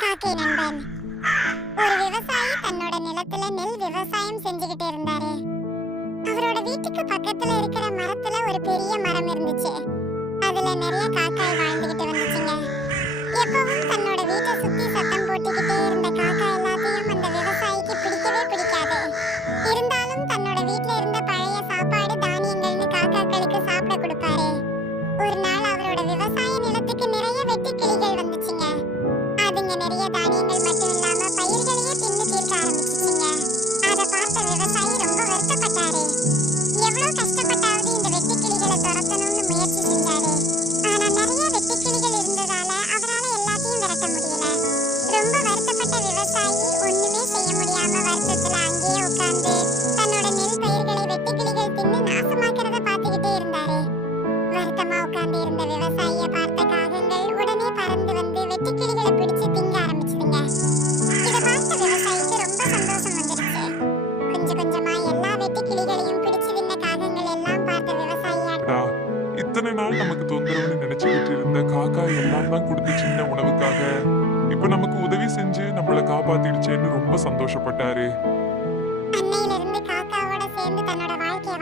காக்கை நண்பன் ஒரு விவசாயி தன்னோட நிலத்துல நெல் விவசாயம் செஞ்சுகிட்டு இருந்தாரு. அவரோட வீட்டுக்கு பக்கத்துல இருக்கிற மரத்துல ஒரு பெரிய மரம் இருந்துச்சு. அதுல நிறைய காக்காய் வாழ்ந்துகிட்டு வந்துச்சுங்க. எப்பவும் தன்னோட வீட்டை சுத்தி சத்தம் போட்டுக்கிட்டே இருந்த காக்கா நீங்க நிறைய தானியங்கள் மட்டும் இல்லாம பயிர்களையே தின்னு தீர்க்க ஆரம்பிச்சிட்டீங்க. அத பார்த்த விவசாயி ரொம்ப வருத்தப்பட்டாரு. எவ்வளவு கஷ்டப்பட்டாவது இந்த வெட்டுக்கிளிகளை துரத்தணும்னு முயற்சி செஞ்சாரு. ஆனா நிறைய வெட்டுக்கிளிகள் இருந்ததால அவரால எல்லாத்தையும் விரட்ட முடியல. ரொம்ப வருத்தப்பட்ட விவசாயி ஒண்ணுமே செய்ய முடியாம வருத்தத்துல அங்கேயே உட்கார்ந்து தன்னோட நெல் பயிர்களை வெட்டுக்கிளிகள் தின்னு நாசமாக்கிறத பார்த்துக்கிட்டே இருந்தாரு. வருத்தமா உட்கார்ந்து இருந்த விவசாயிய பார்த்து பிடிச்சு காகங்கள் எல்லாம் பார்த்த இத்தனை நாள் நமக்கு தொந்தரவுன்னு நினைச்சுக்கிட்டு இருந்த காக்கா எல்லாம் தான் கொடுத்த சின்ன உணவுக்காக. இப்ப நமக்கு உதவி செஞ்சு நம்மள காப்பாத்திடுச்சேன்னு ரொம்ப சந்தோஷப்பட்டாரு. அன்னையில இருந்து காக்காவோட சேர்ந்து தன்னோட வாழ்க்கைய